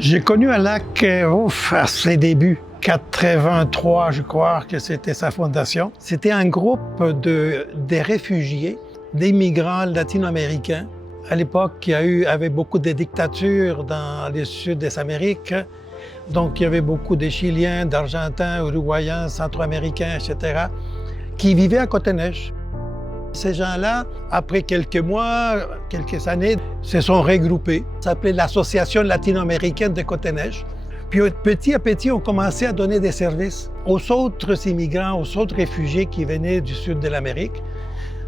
J'ai connu Alac à ses débuts. 83, je crois que c'était sa fondation. C'était un groupe des réfugiés, des migrants latino-américains. À l'époque, il y avait beaucoup de dictatures dans le sud des Amériques. Donc, il y avait beaucoup de Chiliens, d'Argentins, Uruguayens, Centro-Américains, etc., qui vivaient à Côte-des-Neiges. Ces gens-là, après quelques mois, quelques années, se sont regroupés. Ça s'appelait l'Association latino-américaine de Côte-des-Neiges. Puis petit à petit, on commençait à donner des services aux autres immigrants, aux autres réfugiés qui venaient du sud de l'Amérique.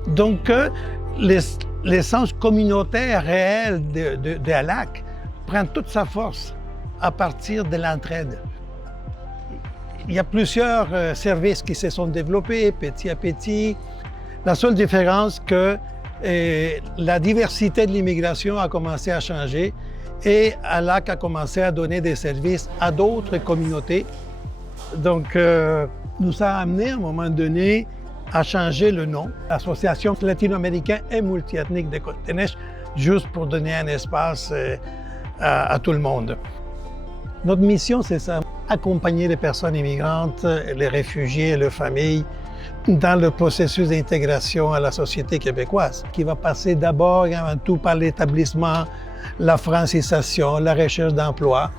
Donc, l'essence communautaire réelle de ALAC prend toute sa force à partir de l'entraide. Il y a plusieurs services qui se sont développés petit à petit. La seule différence que la diversité de l'immigration a commencé à changer et ALAC a commencé à donner des services à d'autres communautés. Donc, nous a amené à un moment donné à changer le nom, l'Association latino-américaine et multiethnique de Côte-des-Neiges, juste pour donner un espace à tout le monde. Notre mission, c'est ça, accompagner les personnes immigrantes, les réfugiés, leurs familles, dans le processus d'intégration à la société québécoise, qui va passer d'abord et avant tout par l'établissement, la francisation, la recherche d'emploi.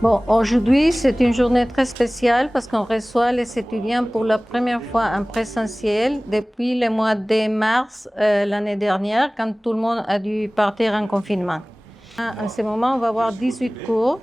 Bon, aujourd'hui, c'est une journée très spéciale parce qu'on reçoit les étudiants pour la première fois en présentiel depuis le mois de mars l'année dernière, quand tout le monde a dû partir en confinement. En ce moment, on va avoir 18 cours,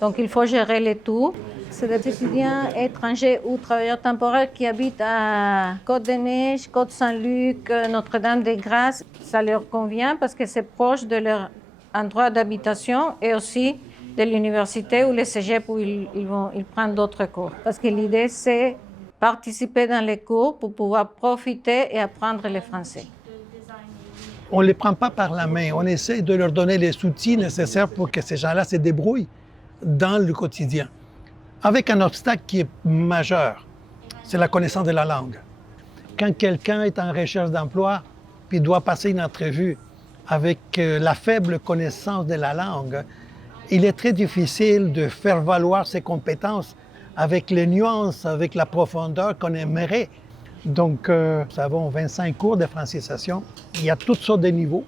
donc il faut gérer les tout. C'est des étudiants étrangers ou travailleurs temporaires qui habitent à Côte-des-Neiges, Côte-Saint-Luc, Notre-Dame-des-Grâces. Ça leur convient parce que c'est proche de leur endroit d'habitation et aussi de l'université ou le cégep où ils prennent d'autres cours. Parce que l'idée, c'est participer dans les cours pour pouvoir profiter et apprendre le français. On ne les prend pas par la main, on essaie de leur donner les outils nécessaires pour que ces gens-là se débrouillent dans le quotidien. Avec un obstacle qui est majeur, c'est la connaissance de la langue. Quand quelqu'un est en recherche d'emploi, puis doit passer une entrevue avec la faible connaissance de la langue, il est très difficile de faire valoir ses compétences avec les nuances, avec la profondeur qu'on aimerait. Donc, nous avons 25 cours de francisation. Il y a toutes sortes de niveaux,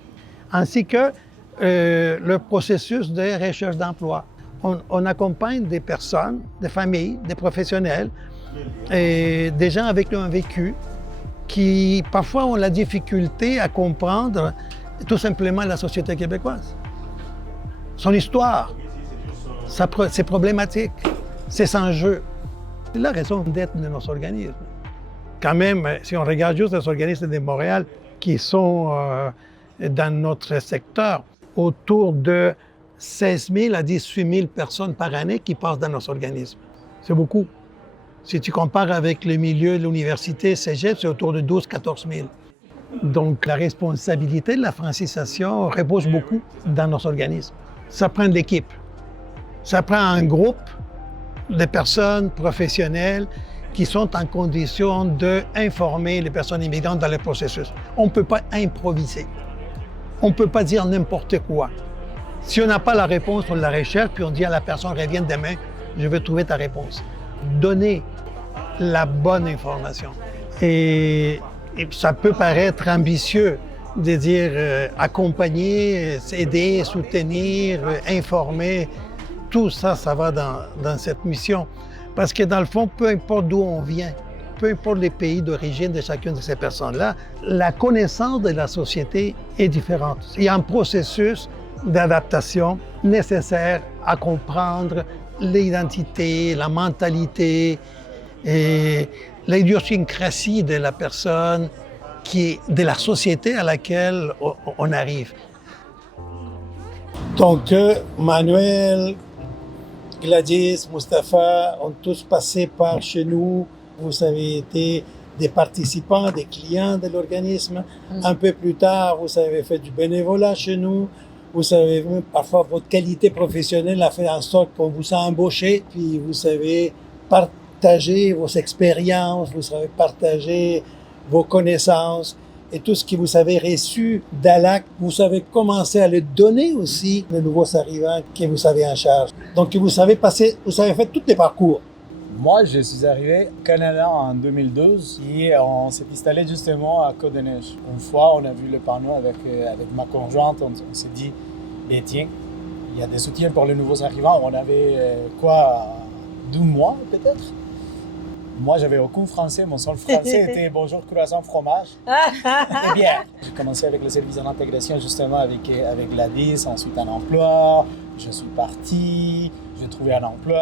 ainsi que le processus de recherche d'emploi. On accompagne des personnes, des familles, des professionnels, et des gens avec un vécu qui parfois ont la difficulté à comprendre tout simplement la société québécoise. Son histoire, ses problématiques, ses enjeux. C'est la raison d'être de nos organismes. Quand même, si on regarde juste les organismes de Montréal qui sont dans notre secteur, autour de 16 000 à 18 000 personnes par année qui passent dans nos organismes. C'est beaucoup. Si tu compares avec le milieu de l'université, cégep, c'est autour de 12 000 à 14 000. Donc, la responsabilité de la francisation repose beaucoup dans nos organismes. Ça prend de l'équipe. Ça prend un groupe de personnes professionnelles qui sont en condition d'informer les personnes immigrantes dans le processus. On ne peut pas improviser. On ne peut pas dire n'importe quoi. Si on n'a pas la réponse, on la recherche, puis on dit à la personne, reviens demain, je vais trouver ta réponse. Donner la bonne information. Et ça peut paraître ambitieux de dire accompagner, aider, soutenir, informer. Tout ça, ça va dans cette mission. Parce que dans le fond, peu importe d'où on vient, peu importe les pays d'origine de chacune de ces personnes-là, la connaissance de la société est différente. Il y a un processus d'adaptation nécessaire à comprendre l'identité, la mentalité et l'idiosynkrasie de la personne, de la société à laquelle on arrive. Donc, Manuel, Gladys, Mustapha ont tous passé par chez nous. Vous avez été des participants, des clients de l'organisme. Un peu plus tard, vous avez fait du bénévolat chez nous. Vous savez, parfois, votre qualité professionnelle a fait en sorte qu'on vous a embauché, puis vous savez partager vos expériences, vous savez partager vos connaissances. et tout ce que vous avez reçu d'ALAC, vous avez commencé à le donner aussi aux nouveaux arrivants que vous avez en charge. Donc, vous avez fait tous les parcours. Moi, je suis arrivé au Canada en 2012 et on s'est installé justement à Côte-des-Neiges. Une fois, on a vu le panneau avec ma conjointe, on s'est dit, ben tiens, il y a des soutiens pour les nouveaux arrivants. On avait 12 mois peut-être. Moi, j'avais aucun français. Mon seul français était bonjour, croissant, fromage et bière. J'ai commencé avec le service d'intégration justement avec Gladys, ensuite un emploi. Je suis parti, j'ai trouvé un emploi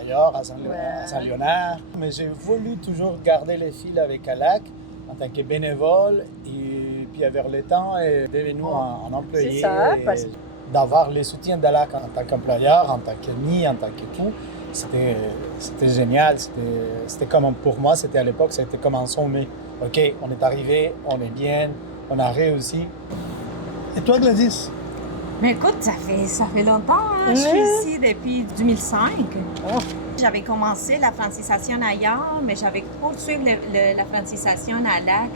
ailleurs, à Saint-Léonard. Mais j'ai voulu toujours garder les fils avec ALAC en tant que bénévole. Et puis avec le temps, est devenu un employé. C'est ça, parce... D'avoir les soutiens d'ALAC en tant qu'employeur, en tant qu'ami, en tant que tout. C'était génial, c'était comme pour moi, c'était à l'époque, c'était comme un sommet. OK, on est arrivé, on est bien, on a réussi. Et toi, Gladys? Mais écoute, ça fait longtemps, hein? Je suis ici depuis 2005. Oh. J'avais commencé la francisation ailleurs, mais j'avais poursuivi la francisation à ALAC.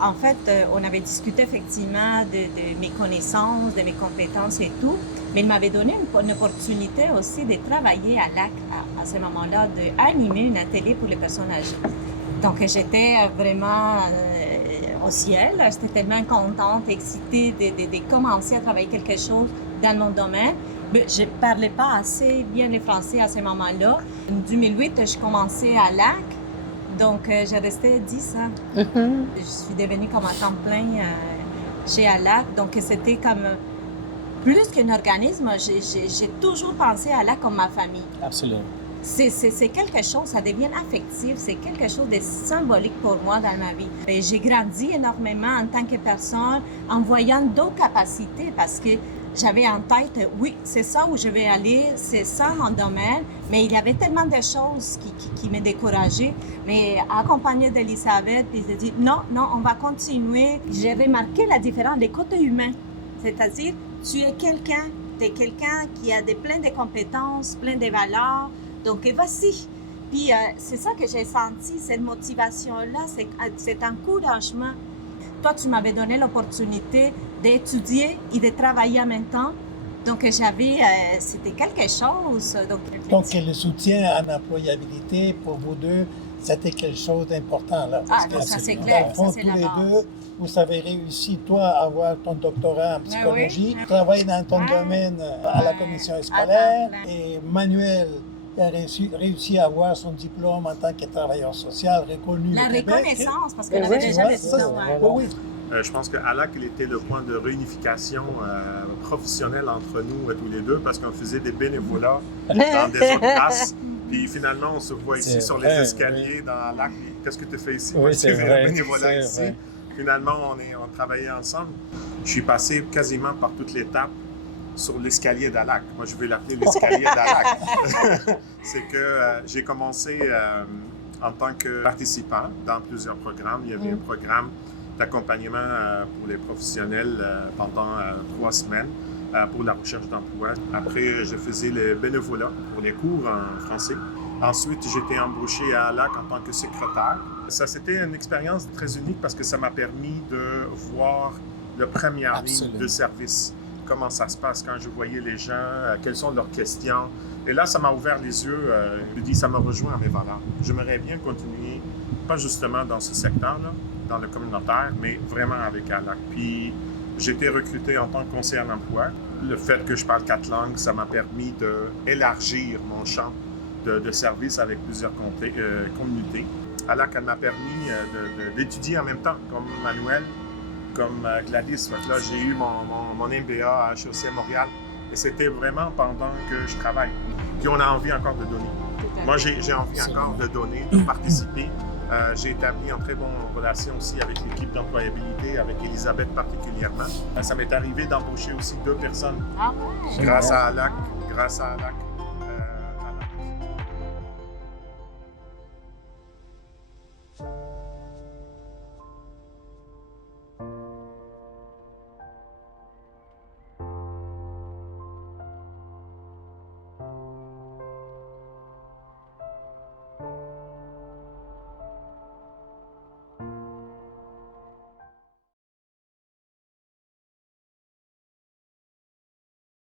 En fait, on avait discuté effectivement de mes connaissances, de mes compétences et tout, mais il m'avait donné une opportunité aussi de travailler à ALAC à ce moment-là, d'animer un atelier pour les personnes âgées. Donc, j'étais vraiment au ciel. J'étais tellement contente, excitée de commencer à travailler quelque chose dans mon domaine. Je ne parlais pas assez bien le français à ce moment-là. En 2008, je commençais à ALAC. Donc, j'ai resté 10 ans. Je suis devenue comme à temps plein chez ALAC. Donc, c'était comme plus qu'un organisme. J'ai toujours pensé à ALAC comme ma famille. Absolument. C'est quelque chose, ça devient affectif. C'est quelque chose de symbolique pour moi dans ma vie. Et j'ai grandi énormément en tant que personne en voyant d'autres capacités parce que j'avais en tête, oui, c'est ça où je vais aller, c'est ça mon domaine, mais il y avait tellement de choses qui me décourageaient. Mais accompagnée d'Elisabeth, puis j'ai dit, non, on va continuer. J'ai remarqué la différence des côtés humains. C'est-à-dire, tu es quelqu'un qui a plein de compétences, plein de valeurs, donc vas-y. Puis c'est ça que j'ai senti, cette motivation-là, cet encouragement. Toi, tu m'avais donné l'opportunité d'étudier et de travailler en même temps. Donc, c'était quelque chose. Donc, le soutien en employabilité pour vous deux, c'était quelque chose d'important, là. Ça c'est clair, ça c'est la base. Tous les deux, vous avez réussi, toi, à avoir ton doctorat en psychologie, travailler dans ton domaine à la commission scolaire, et Manuel a réussi à avoir son diplôme en tant que travailleur social reconnu La au Québec. Reconnaissance, parce qu'on avait déjà des diplômes. Oui. Je pense qu'à ALAC, il était le point de réunification professionnelle entre nous tous les deux parce qu'on faisait des bénévolats dans des autres classes. Puis finalement, on se voit ici sur les escaliers dans ALAC. Qu'est-ce que tu fais ici? Oui, c'est vrai. Bénévolat ici. Vrai. Finalement, on travaillait ensemble. Je suis passé quasiment par toute l'étape sur l'escalier d'ALAC. Moi, je vais l'appeler l'escalier d'ALAC. C'est que j'ai commencé en tant que participant dans plusieurs programmes. Il y avait un programme d'accompagnement pour les professionnels pendant 3 semaines pour la recherche d'emploi. Après, je faisais le bénévolat pour les cours en français. Ensuite, j'ai été embauché à ALAC en tant que secrétaire. Ça, c'était une expérience très unique parce que ça m'a permis de voir la première ligne de service. Comment ça se passe quand je voyais les gens, quelles sont leurs questions. Et là, ça m'a ouvert les yeux. Je dis, ça me rejoint à mes valeurs. J'aimerais bien continuer, pas justement dans ce secteur-là, dans le communautaire, mais vraiment avec ALAC. Puis, j'ai été recruté en tant que conseiller en emploi. Le fait que je parle 4 langues, ça m'a permis d'élargir mon champ de service avec plusieurs communautés. ALAC, elle m'a permis d'étudier en même temps, comme Manuel, comme Gladys. Donc là, j'ai eu mon MBA à HEC Montréal. Et c'était vraiment pendant que je travaille. Puis on a envie encore de donner. Moi, j'ai envie encore de donner, de participer. J'ai établi une très bonne relation aussi avec l'équipe d'employabilité, avec Elisabeth particulièrement. Ça m'est arrivé d'embaucher aussi 2 personnes grâce à ALAC.